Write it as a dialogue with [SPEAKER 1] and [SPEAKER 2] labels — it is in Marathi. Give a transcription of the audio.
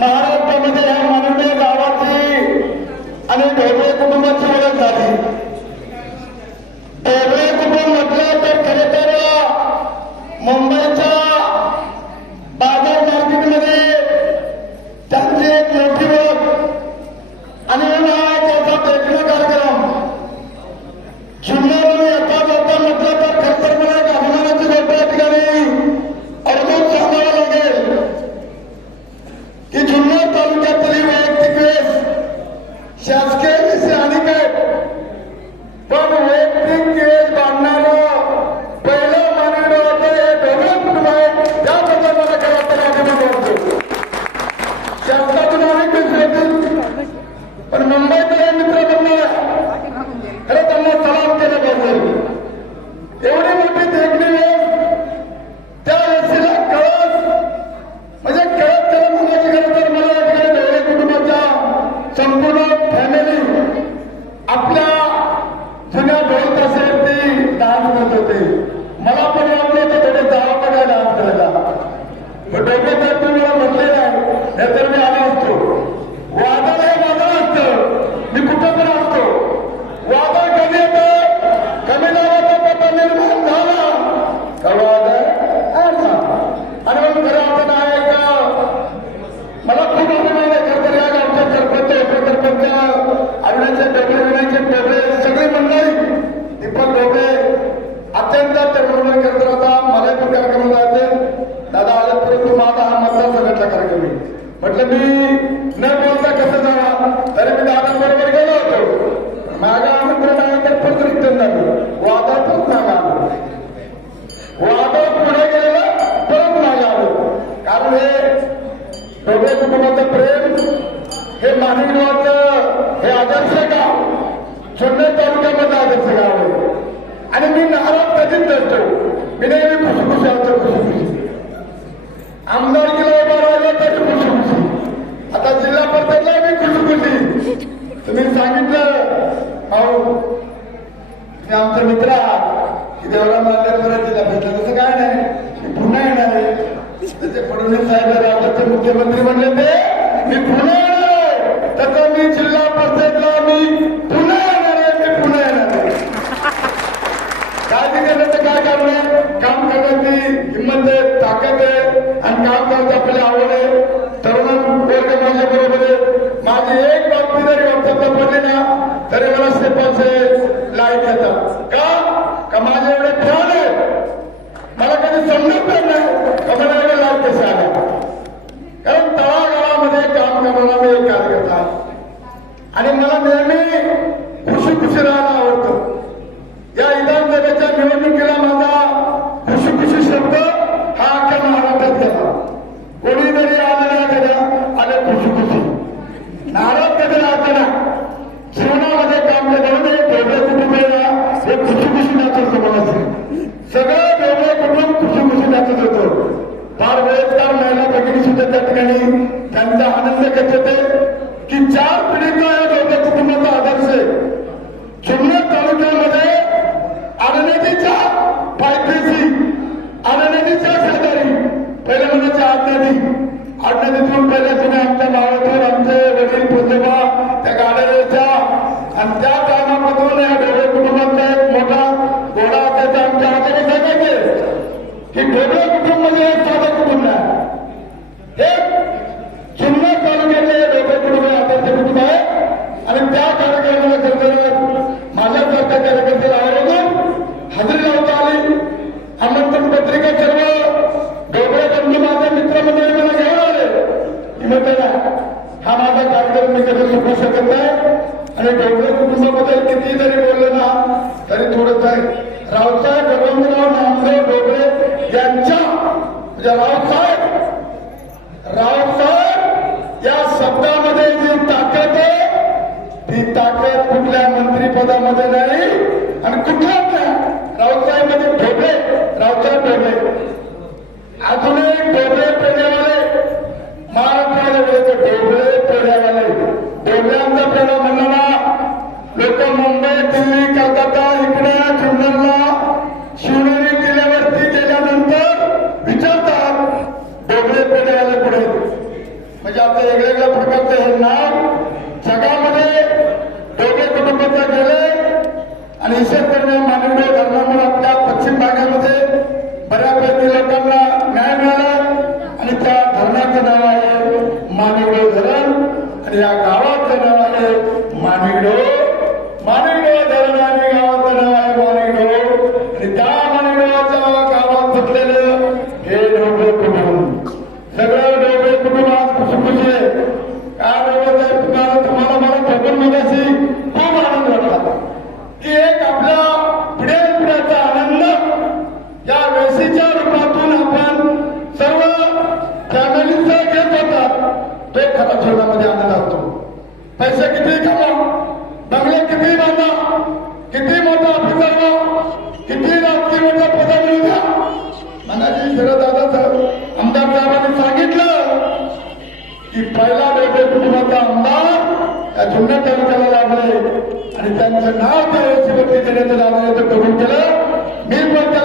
[SPEAKER 1] महाराष्ट्रामध्ये या मानंदे गावाची आणि ढोबळे कुटुंबाची ओळख झाली. ढोबळे कुटुंब म्हटलं तर खरे तर मुंबईच्या अनेक आहेत पण वैयक्तिक म्हणजे मी न बोलता कसं जावा? तरी मी दादा बरोबर गेलो होतो. मागा आमंत्रण आल्यानंतर पण रिटर्न झालो. वादातच मागा आलो. वादात पुढे गेलं परत मागा आलो. कारण हे दोघे कुटुंबाचं प्रेम हे मानवी हे आदर्श गाव जुन्नर तालुक्यामध्ये आदर्श गाव. तुम्ही सांगितलं. भाऊ ते आमचा मित्र आहात की देवाला मागल्या परत तिला भेटलं तसं काय नाही. पुन्हा येणार आहे. तसे फडणवीस साहेब राज्याचे मुख्यमंत्री म्हणले ते मी पुन्हा येणार आहे. तसं मी जिल्हा परिषदला मी पुन्हा येणार आहे मी पुन्हा येणार आहे. काळजी करण्याचं काय कारण आहे? काम करण्याची हिंमत आहे ताकद आहे आणि काम करायचं आपल्याला आवड आहे. त्या ठिकाणी त्यांचा आनंद घेत होते की चार पिढीचा या दोघ्या कुटुंबाचा आदर्श आहे. जुन्नर तालुक्यामध्ये आनंदीच्या पायथ्याशी आनंदीच्या शेजारी पहिले म्हणजे आडनदी आडनदीतून पहिले तुम्ही आमच्या नावातून आमचे वडील पुंजबा त्या गाड्याच्या आणि त्या कामामधून कधी जगू शकत नाही आणि डोंगर कुटुंबाबद्दल किती जरी बोललो ना तरी थोडस आहे रावसाहेब भगवंतराव नामदेव डोंगरे यांच्या म्हणजे रावसाहेब म्हणजे आता वेगवेगळ्या प्रकारचं हे नाव जगामध्ये दोघे कुटुंबाचं गेले आणि विशेष करून मानवीय धर्मामुळे आपल्या पश्चिम भागामध्ये बऱ्यापैकी लोकांना न्याय मिळाला आणि त्या पैसे किती कमवा बंगले किती बांधा? किती मोठा ऑफिसर व्हा किती राजकीय मोठा पदा मिळू द्या? मनाजी शरदादा दादा आमदार साहेबांनी सांगितलं की पहिला बेटे कुटुंबाचा आमदार या जुन्या तालुक्याला लागले. आणि त्यांचं नाव त्या वेळेवरती देण्याचं झालं तर कबूल केलं. मी पण त्या